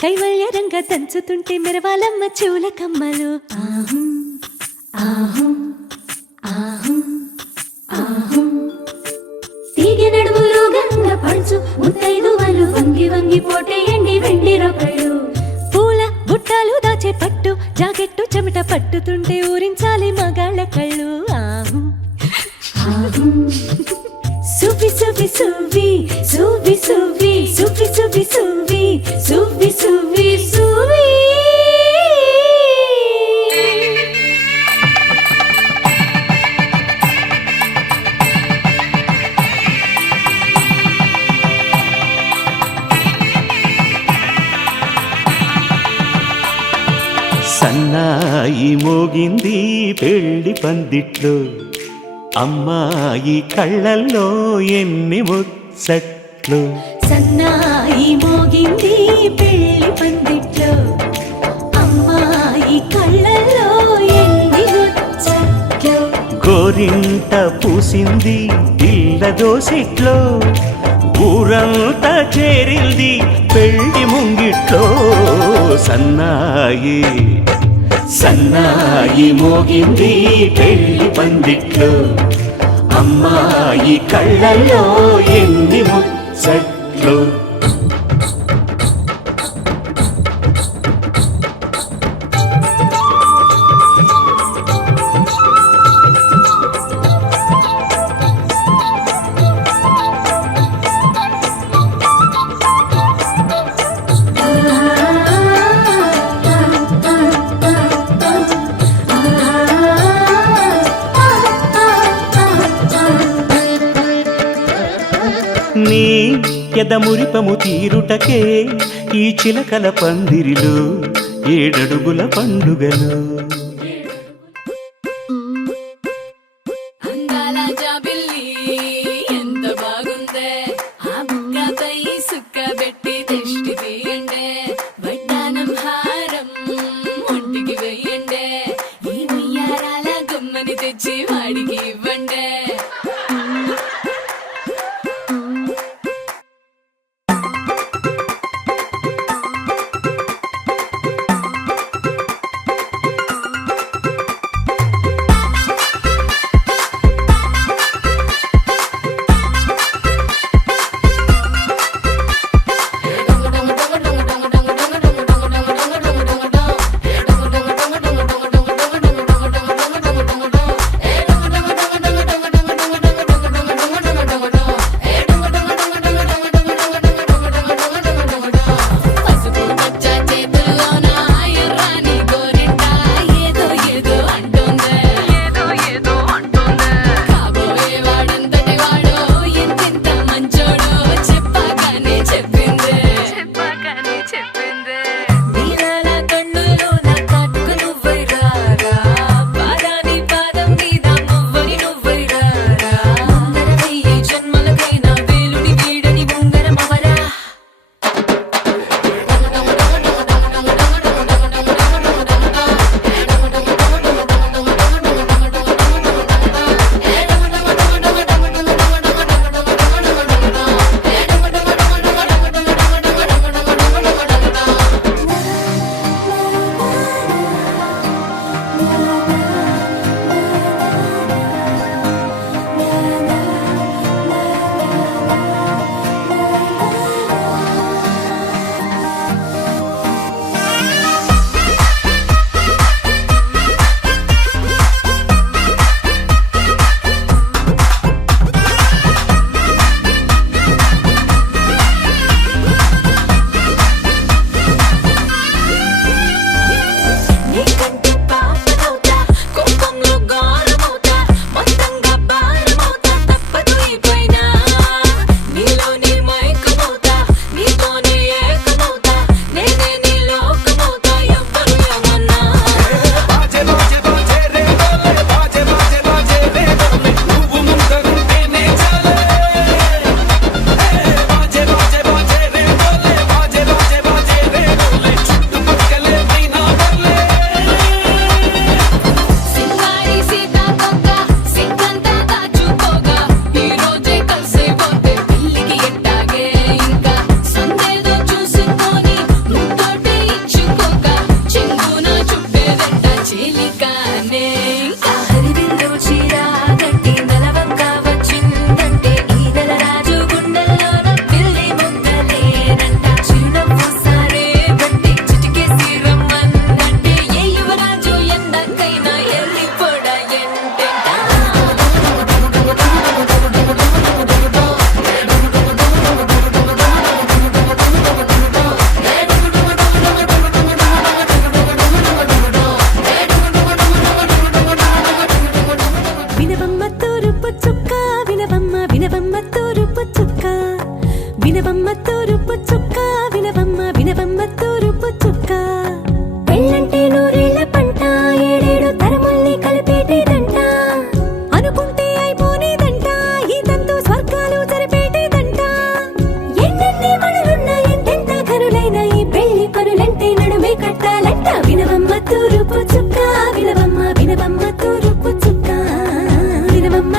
కైవల్యరంగా దంచుతుంటే మెరవాలమ్మ చెవుల కమ్మలు. తీగె నడుములు గంగ పంచు ముత్తైదువలు వంగి వంగి పోటేయండి వెండి రొకళ్ళు. పూల బుట్టాలు దాచే పట్టు జాకెట్టు చెమట పట్టుతుంటే ఊరించాలి మగాళ్ళ కళ్ళు. సువి సువి సువి సువి సువి సువి సువి సువి సువి సువి సువి. సన్నాయి మోగింది పెళ్లి పందిట్లో, అమ్మాయి కళ్ళల్లో ఎన్ని ముచ్చట్లు. సన్నాయి మోగింది పెళ్లి పందిట్లో, అమ్మాయి కళ్ళల్లో ఎన్ని ముచ్చట్లు. గోరింట పూసింది పిల్ల దోసిట్లో, ఊరంతా చేరింది పెళ్లి ముంగిట్లో. సన్నాయి సన్నాయి మోగింది పెళ్లి పందిట్లో, అమ్మాయి కళ్ళల్లో ఎన్ని ముచ్చట్లు. నీ ఎదమురిపము తీరుటకే ఈ చిలకల పందిరిలో ఏడడుగుల పండుగలు. అందాల జాబిల్లి ఎంత బాగుందే, ఆ బుక్కపై సుక్క పెట్టి దిష్టి తీయండే, వడ్డానం హారం ఒంటికి వెయ్యండే, ఈ ఉయ్యారాల గుమ్మని తెచ్చి వాడికి ఇవ్వండే. తూరుపు చుక్క వినవమ్మ వినవమ్మ తూరుపు చుక్క వినవమ్మ తూరుపు చుక్క వినవమ్మ వినవమ్మ తూరుపు చుక్క పెళ్ళంటే నూరేళ్ల పంట ఏడేడు తరముల్ని కలిపేటేదంట అనుకుంటే అయిపోనేదంట ఈ తంతు స్వర్గాలు జరిపేటేదంట ఎన్నెన్ని మనులున్న ఎంతెంత కరులైన ఈ పెళ్లి పనులంటే నడుమే కట్టాలంట వినవమ్మ తూరుపు చుక్క వినవమ్మ వినవమ్మ తూరుపు చుక్క వినవమ్మ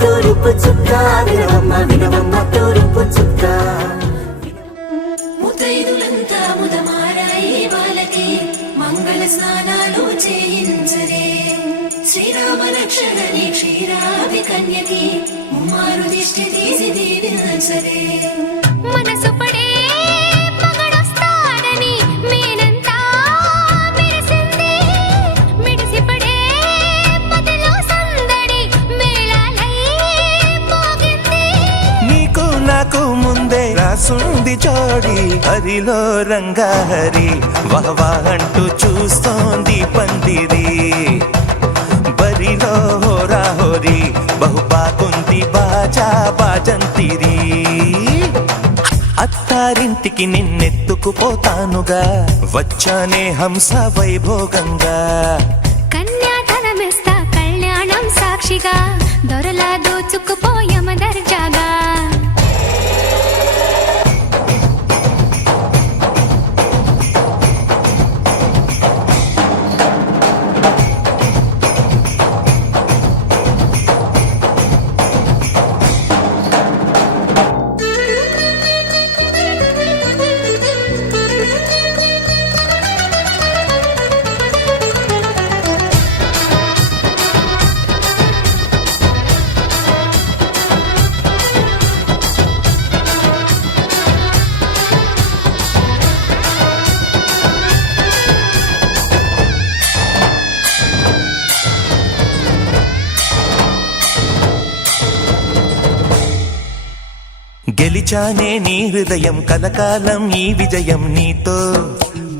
తూరుపు చుక్క వినవమ్మ వినవమ్మ తూరుపు చుక్క ముత్తైదులంతా ముదమారాయి వాళ్ళకి మంగళ స్నానాలు చేయించరే శ్రీరామ రక్షణని క్షీరాది కన్యకి ముమ్మారు దిష్టి తీసి దీవించరే మనసు పడే మగడొస్తాడని మేనంతా మెరిసింది మిడిసి పడే పదిలో సందడి మేళాలై మోగింది నీకు నాకు ముందే రాసుంది జోడి హరిలో రంగాహరి వహవా అంటూ చూస్తోంది పందిరి బరిలో హోరా హోరి బహు బాగుంది బాజా బాజంతిరి అత్తారింటికి నిన్నెత్తుకుపోతానుగా వచ్చానే హంస వైభోగంగా కన్యాధనమిస్తా కళ్యాణం సాక్షిగా దొరలా దోచుకుపోయమ దర్జాగా గెలిచానే నీ హృదయం కలకాలం ఈ విజయం నీతో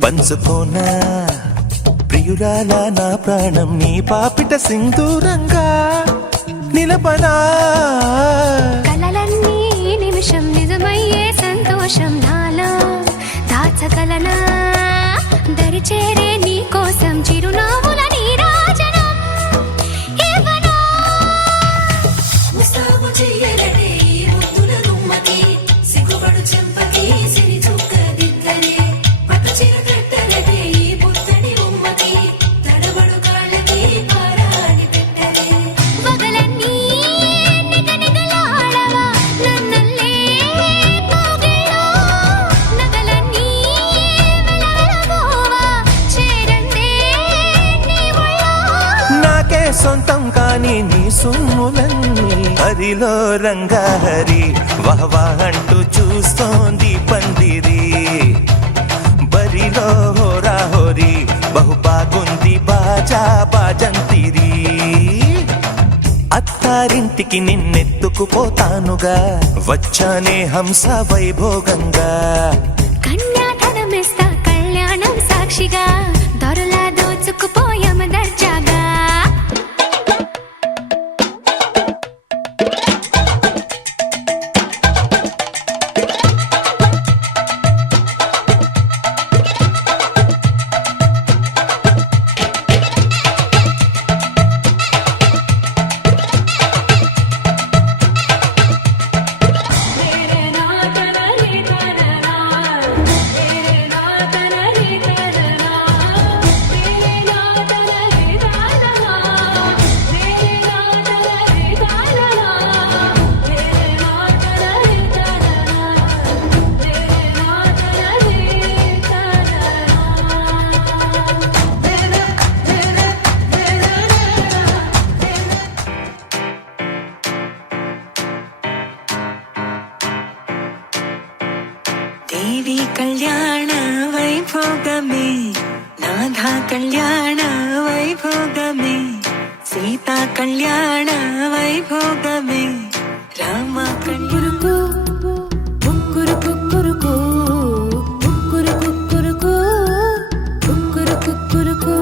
పంచుకోనా ప్రియ ప్రియురాల నా ప్రాణం నీ పాపిట సింధూరంగా నిలపనా కలలన్నీ నిమిషం నిజమయ్యే సంతోషం నాలో దాచగలనా దరి చేరే నీ కోసం చిరునవ్వుల నీరాజనం ఇవ్వనా ముస్తాబు చెయ్యలటే ఈ ముద్దుల గుమ్మకి సిగ్గుపడు చెంపకి సిరి చుక్క దిద్దలే పట్టు చీర కట్టలటే ఈ పుత్తడి ఉమ్మకి తడబడు కాళ్ళకి పారాని పెట్టలే పగలన్నీ నిగనిగలాడవా నన్నల్లే కోగిలో నగలన్నీ వెలవెలబోవా చేరందే నీ ఒళ్ళో నాకే సొంతం కాని నీ సొమ్ములన్నీ హరిలో రంగాహరి వహవా అంటూ చూస్తోంది పందిరి బరిలో హోరా హోరి బహు బాగుంది బాజా బాజంతిరి అత్తారింటికి నిన్నెత్తుకుపోతానుగా వచ్చానే హంస వైభోగంగా కన్యాధనమిస్తా కళ్యాణం సాక్షిగా దొరలా దోచుకుపోయామ దర్జాగా దేవి కళ్యాణ వైభోగమే నాథ కళ్యాణ వైభోగమే సీతా కళ్యాణ వైభోగమే రామ కళ్యాణ కుక్కురు కుక్కురుకు కుక్కురు కుక్కురుకు కుక్కురు కుక్కురుకు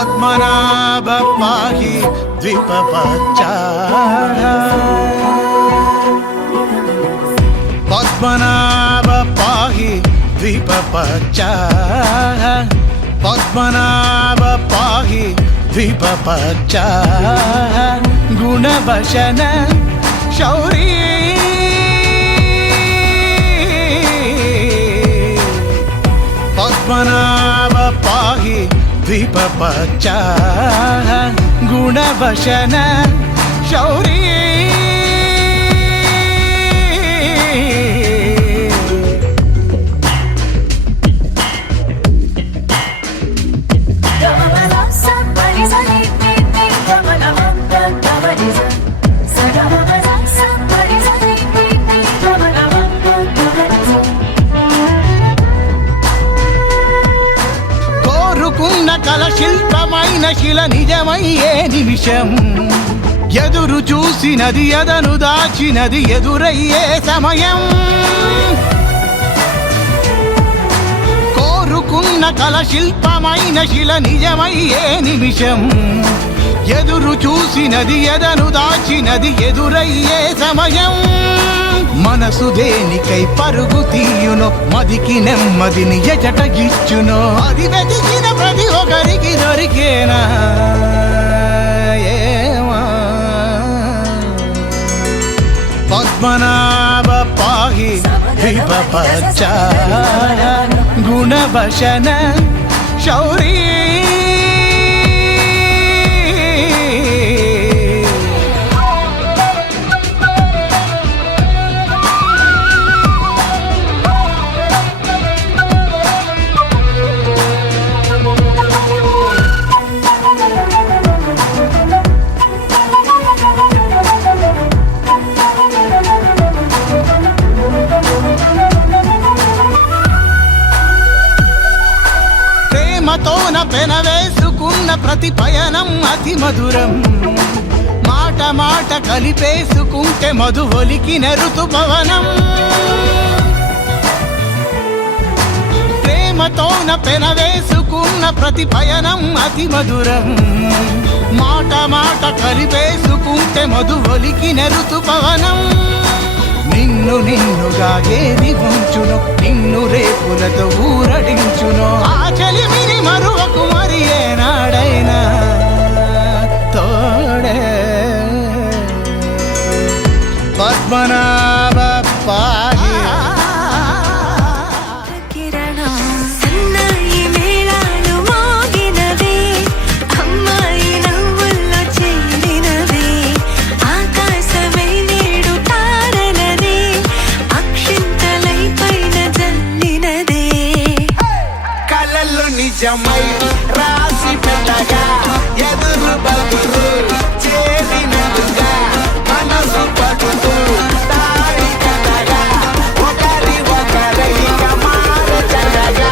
పద్మనాభ పాహి ద్విపపచ్చా పద్మనాభ పాహి ద్విపపచ్చా పద్మనాభ పాహి ద్విపపచ్చా గుణవశన శౌరీ పద్మనాభ పాహి ద్విపపచ్చా గుణవశన శౌరీ కోరుకున్న కల శిల్పమైన శిల నిజమయ్యే నిమిషం ఎదురు చూసినది ఎదను దాచినది ఎదురయ్యే సమయం కోరుకున్న కల శిల్పమైన శిల నిజమయ్యే నిమిషం ఎదురు చూసినది ఎదను దాచినది ఎదురయ్యే సమయం మనసు దేనికై పరుగు తీయునో మదికి నెమ్మదిని ఎజట గిచ్చునో అది వెతికిన ప్రతి ఒక్కరికి దొరికేనా ఏమా పద్మనాభ పాహి ద్విపపచ్చా గుణవశన శౌరీ ప్రేమతోన పెనవేసుకున్న ప్రతి పయనం అతి మధురం మాట మాట కలిపేసుకుంటే మధు ఒలికిన ఋతుపవనం ప్రేమతోన పెనవేసుకున్న ప్రతి పయనం అతి మధురం మాట మాట కలిపేసుకుంటే మధు ఒలికిన ఋతుపవనం నిన్ను నిన్నుగా ఏది ఉంచును నిన్ను రేపులతో ఊరడించును ఆ చలిమిని మరువకు మరి ఏనాడైనా తోడే పద్మనాభ పాహి కిరణం సన్నాయి మేళాలు మోగినవే అమ్మాయి నవ్వుల్లో చేరినవే ఆకాశమై నేడు తారలనే అక్షింతలై పైన జల్లినదే కలలు నిజమై రాసి పెట్టగా ఎదురు బదులు చేరినదుగా మనసు పడుతూ దారి కదగా ఒకరి ఒకరైక మారచగా